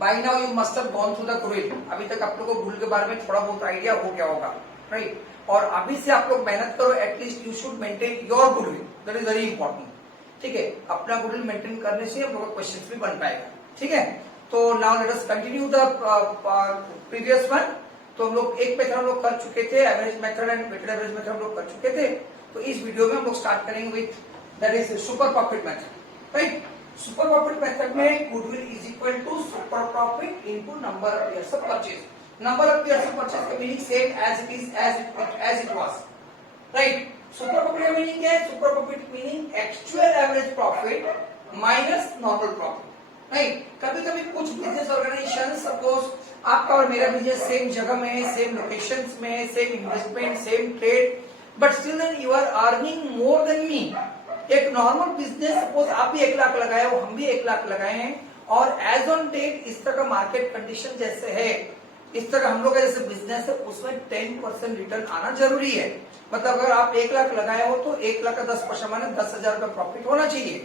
Bye now you must have gone through the goodwill. अभी तक आप लोगों को गुडविल के बारे में थोड़ा बहुत आइडिया हो गया होगा, राइट। और अभी से आप लोग मेहनत करो, at least you should maintain your goodwill, that is very important, ठीक है। अपना गुडविल मेंटेन करने से हम लोग का क्वेश्चन भी बन पाएगा, ठीक है। तो now let us continue the previous one. तो हम लोग एक मेथड हम लोग कर चुके थे, average method and weighted average method हम लोग कर चुके थे। तो इस वीडियो में हम लोग स्टार्ट करेंगे with that is super profit method, right. Super profit method में goodwill is equal to super profit into number of years of purchase. Number of years of purchase का meaning same as it is as it was, right. Super profit का मीनिंग क्या है? Super profit meaning actual average profit minus normal profit, right. कभी कभी कुछ business organisation, suppose आपका और मेरा बिजनेस सेम जगह में है, सेम लोकेशंस में, same investment, same trade, but still then you are earning more than me. एक नॉर्मल बिजनेस, सपोज आप भी 1 लाख लगाए हो, हम भी 1 लाख लगाए हैं, और एज ऑन डेट इस तरह का मार्केट कंडीशन जैसे है, इस तरह हम लोग का जैसे बिजनेस है, उसमें 10% रिटर्न आना जरूरी है। मतलब अगर आप 1 लाख लगाए हो तो 1 लाख का 10% माने 10,000 का प्रॉफिट होना चाहिए।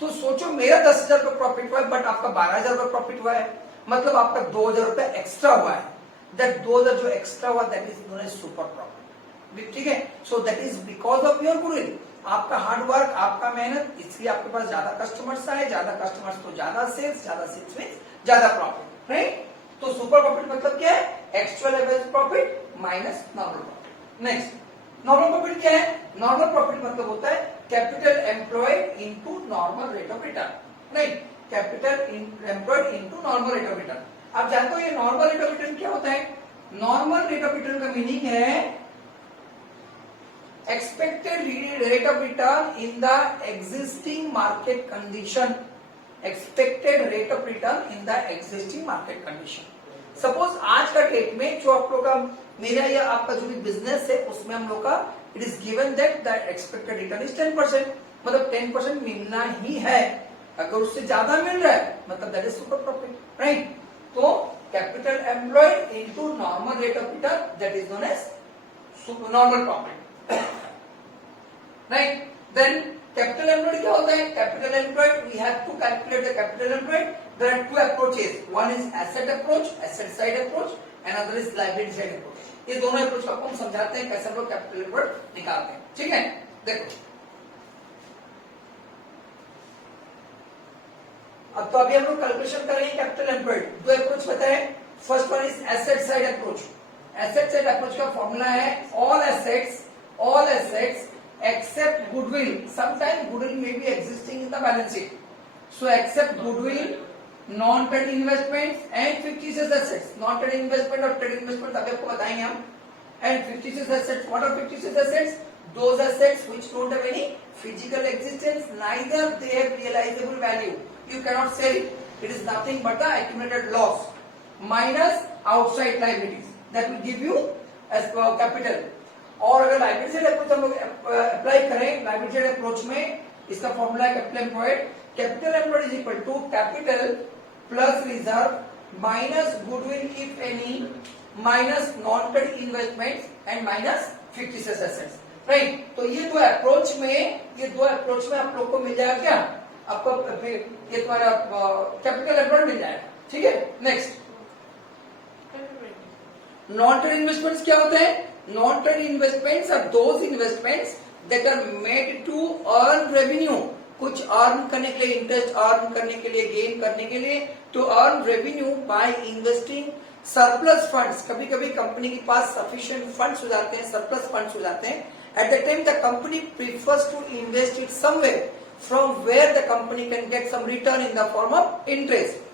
तो सोचो मेरा 10,000 का प्रॉफिट हुआ है, बट आपका 12,000 का प्रॉफिट हुआ है, मतलब आपका 2,000 रुपया एक्स्ट्रा हुआ है। दैट 2,000 जो एक्स्ट्रा हुआ, that is known as super profit, ठीक है। So that is because of your goodwill, आपका हार्डवर्क, आपका मेहनत, इसलिए आपके पास ज्यादा कस्टमर्स आए, ज्यादा कस्टमर्स तो ज्यादा सेल्स मीन ज्यादा प्रॉफिट, राइट। तो सुपर प्रॉफिट मतलब क्या है? Actual average profit minus normal profit. Next, normal profit क्या है? नॉर्मल प्रॉफिट मतलब होता है capital employed into normal rate of return, right. Capital employed into normal rate of return. आप जानते हो ये नॉर्मल रेट ऑफ रिटर्न क्या होता है? नॉर्मल रेट ऑफ रिटर्न का मीनिंग है expected rate of return in the existing market condition, expected rate of return in the existing market condition। Suppose आज का डेट में जो आप लोग का, मेरा या आपका जो भी बिजनेस है, उसमें हम लोग का it is given that the expected return is 10%, मतलब 10% मिलना ही है। अगर उससे ज्यादा मिल रहा है मतलब that is super profit, right. तो capital employed into normal rate of return, that is known as normal profit, right। then capital employed क्या होता है? capital employed we have to calculate the capital employed। there are two approaches, one is asset approach, asset side approach, another is liability side approach। ये दोनों approach को आपको हम समझाते हैं कैसे हम लोग कैपिटल एम्प्लॉयड निकालते हैं, ठीक है। देखो अब तो अभी हम लोग कैलकुलेशन करेंगे कैपिटल एम्प्लॉयड। दो अप्रोच बताए, first one is asset side approach. Asset side approach का फॉर्मूला है all assets except goodwill, sometimes goodwill may be existing in the balance sheet, so except goodwill, non-trade investments and fictitious assets। non-trade investment और trade investment अभी आपको बताएंगे हम। and fictitious assets, what are fictitious assets? those assets which don't have any physical existence, neither they have realizable value, you cannot sell it, it is nothing but the accumulated loss minus outside liabilities, that will give you as capital। और अगर liability side approach हम लोग apply करें, liability side approach में इसका formula है capital employed. Capital employed is equal to capital plus reserve minus goodwill if any minus non trade investments and minus fictitious assets, right. तो ये दो approach में आप लोग को मिल जाएगा क्या? आपको ये तुम्हारा कैपिटल एम्प्लॉयड मिल जाएगा, ठीक है। नेक्स्ट, नॉन ट्रेड इन्वेस्टमेंट्स क्या होते हैं? non-trade investments are those investments that are made to earn revenue, कुछ अर्न करने के लिए, इंटरेस्ट अर्न करने के लिए, गेन करने के लिए, to earn revenue by investing surplus funds. कभी कभी कंपनी के पास सफिशिएंट फंड्स हो जाते हैं, सरप्लस फंड्स हो जाते हैं, at the time the company prefers to invest it somewhere from where the company can get some return in the form of interest,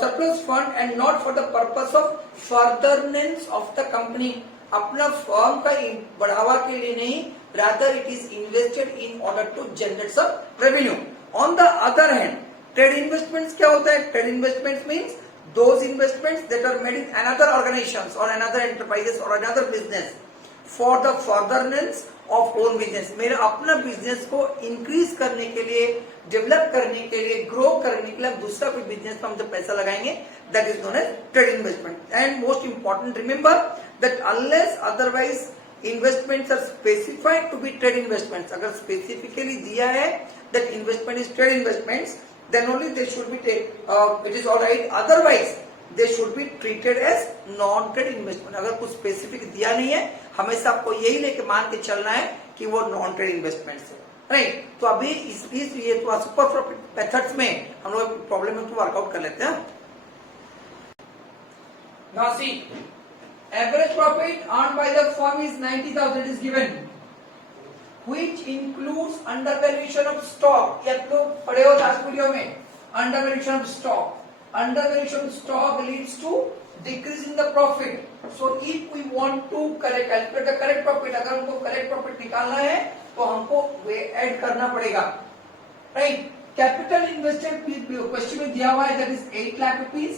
surplus fund and not for the purpose of furtherance of the company, अपना firm का बढ़ावा के लिए नहीं, rather it is invested in order to generate some revenue। on the other hand, trade investments क्या होता है? trade investments means those investments that are made in another organizations or another enterprises or another business for the furtherance of own business, मेरे अपना business को increase करने के लिए, develop करने के लिए, ग्रो करने के लिए दूसरा कोई बिजनेस में हम जब पैसा लगाएंगे, that is known as trade investment. And most important, remember that unless otherwise investments are specified to be trade investments, अगर स्पेसिफिकली दिया है that investment is trade investments, then only they should be it is all right, otherwise they should be treated as non trade investment. अगर कुछ specific दिया नहीं है, हमेशा आपको यही लेके मान के चलना है कि वो नॉन ट्रेड इन्वेस्टमेंट है, राइट। तो अभी इसलिए तो सुपर प्रॉफिट मेथड्स में हम लोग प्रॉब्लम है तो वर्कआउट कर लेते हैं। Now see, average profit earned by the firm is 90,000 is given, which includes undervaluation of stock। ये आप लोग पढ़े हो लास्ट वीडियो में, undervaluation of stock। Undervaluation of stock leads to decrease in the profit। So if we want to calculate the correct profit, अगर हमको correct profit निकालना है तो हमको ऐड करना पड़ेगा, राइट। कैपिटल इन्वेस्टेड क्वेश्चन में दिया हुआ है that is 8 lakh rupees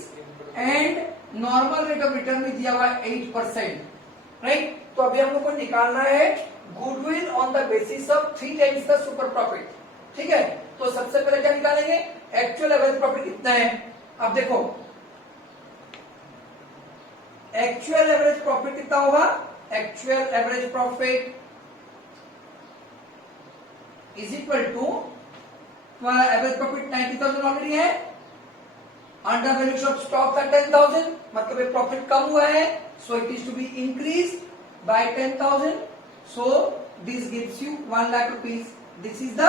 and normal rate of return में दिया हुआ है 8%, राइट। तो अभी हम लोग को निकालना है goodwill on the basis of 3 times the super profit, ठीक है। तो सबसे पहले क्या निकालेंगे, एक्चुअल एवरेज प्रॉफिट कितना है। अब देखो एक्चुअल एवरेज प्रॉफिट कितना होगा, actual average profit is equal to, तुम्हारा एवरेज प्रॉफिट 90,000 ऑलरेडी है, अंडर वैल्यूएशन ऑफ स्टॉक था 10,000, मतलब ये प्रॉफिट कम हुआ है, so it is to be increase by 10,000, so this gives you 1 lakh rupees. This is the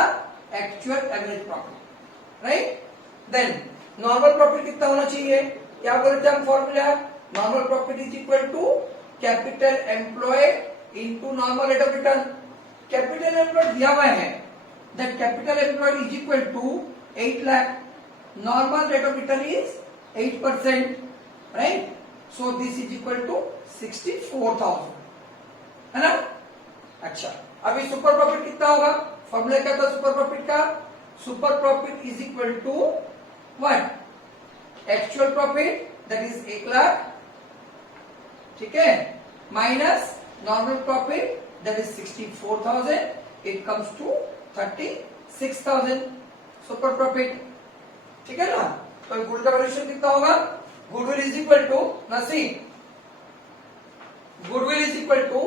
actual average profit, right. Then normal profit कितना होना चाहिए, क्या बोले थे हम formula, normal profit is equal to capital employed into normal rate of return. Capital employed दिया हुआ है, that capital employed is equal to 8 lakh, normal rate of return is 8%, right. So this is equal to 64,000, है ना। अच्छा, अभी super profit कितना होगा, formula क्या था सुपर प्रॉफिट का, super profit is equal to what, actual profit that is 1 lakh, ठीक है, minus normal profit that is 64,000, it comes to 36,000 super profit, ठीक है ना। तो गुड का वैल्यूएशन कितना होगा, गुडविल इज इक्वल टू नसी, goodwill is equal to,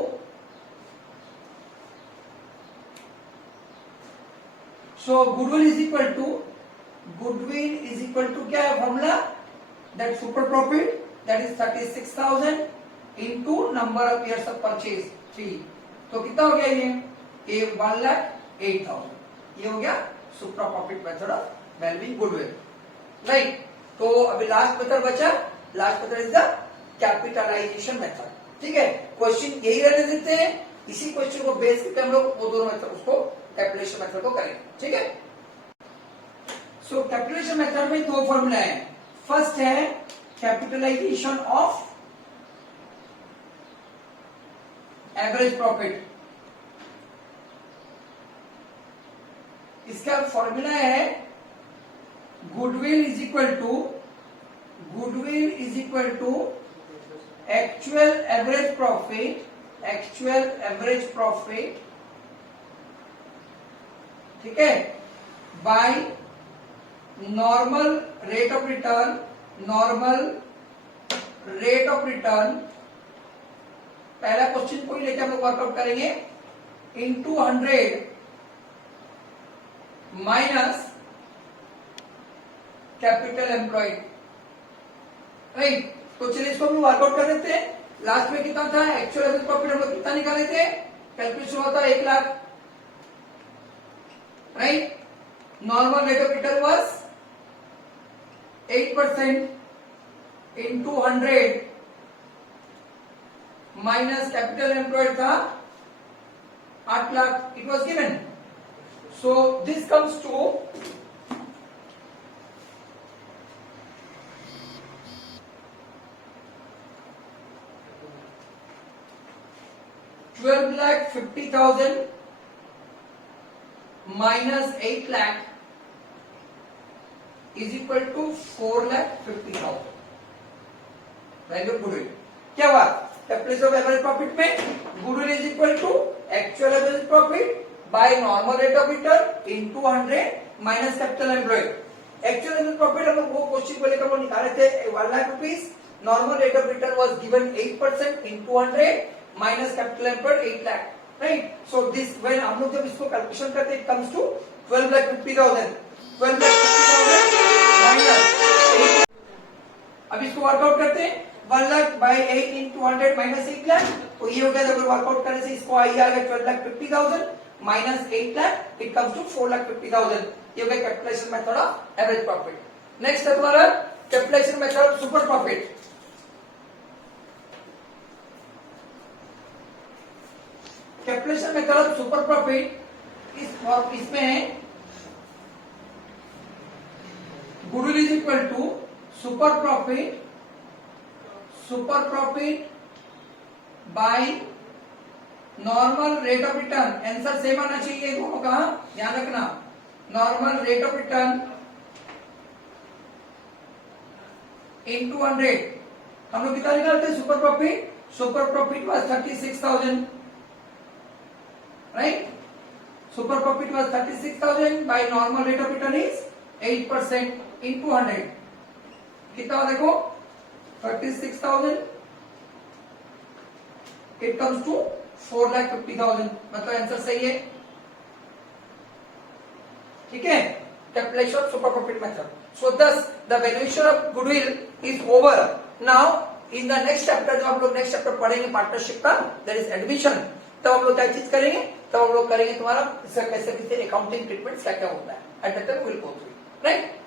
so goodwill is equal to, goodwill is equal to क्या है formula, that super profit that is 36,000 into number of years of purchase 3, तो कितना हो गया ये 1,08,000, ये हो गया super profit method of valuing goodwill, right. तो अभी लास्ट मेथड बचा, last method is the capitalization method, ठीक है। क्वेश्चन यही रहने देते हैं, इसी क्वेश्चन को बेस करके हम लोग वो दोनों मेथड उसको कैपिटलाइजेशन मेथड को करेंगे, ठीक है। सो कैपिटलाइजेशन मेथड में 2 फॉर्मूला है, फर्स्ट है कैपिटलाइजेशन ऑफ एवरेज प्रॉफिट, इसका फॉर्मूला है goodwill is equal to, goodwill is equal to actual average profit, actual average profit, ठीक है, by normal rate of return, normal rate of return, पहला question को ही लेकर हम लोग वर्कआउट करेंगे, into 100 minus capital employed, right. तो चलिए इसको हम लोग वर्कआउट कर लेते हैं। लास्ट में कितना था, एक्चुअल एवरेज प्रॉफिट हम लोग कितना निकाले थे, कैलकुलेशन हुआ था 1 lakh, right. Normal rate of return was 8% into 100 minus capital employed था 8 lakh, it was given. So this comes to 12,50,000 minus 8 lakh is equal to 4,50,000 value goodwill. क्या हुआ, कैपिटल ऑफ एवरेज प्रॉफिट में goodwill is equal to actual average profit by normal rate of return into 100 minus capital employed. Actual average profit हम लोग वो question को लेकर वो निकाले थे 1 lakh rupees, normal rate of return was given 8% into 100 minus capital employed 8 lakh, right. So this when हम लोग जब इसको कैलकुलेशन करते हैं इट कम्स टू 12,50,000। 12,50,000 माइनस, अब इसको वर्कआउट करते हैं 1 lakh by 8 in 200 minus 8 lakh, तो ये हो गया। जब वर्कआउट करने से इसको आई आ गया 12,50,000 minus 8 lakh, it comes to 4,50,000। ये हो गया capitalisation method of average profit. Next है तुम्हारा capitalisation method of super profit. Capitalisation method of super profit इसमें goodwill is equal to super profit by normal rate of return. Answer same आना चाहिए दोनों का, ध्यान रखना। Normal rate of return into 100। हम लोग कितना निकालते हैं super profit was 36,000, right. Super profit was 36,000 bye normal rate of return is 8% into 100। कितना देखो 36,000, इट कम्स टू 4,50,000, मतलब आंसर सही है। ठीक है, capitalisation of super profit method. So this the valuation of goodwill is over. Now in the next chapter, जो हम लोग नेक्स्ट चैप्टर पढ़ेंगे पार्टनरशिप का, दैट इज एडमिशन, तब हम लोग क्या चीज करेंगे, तब हम लोग करेंगे तुम्हारा कैसे कैसे अकाउंटिंग ट्रीटमेंट क्या क्या होता है, at that time will go through, right.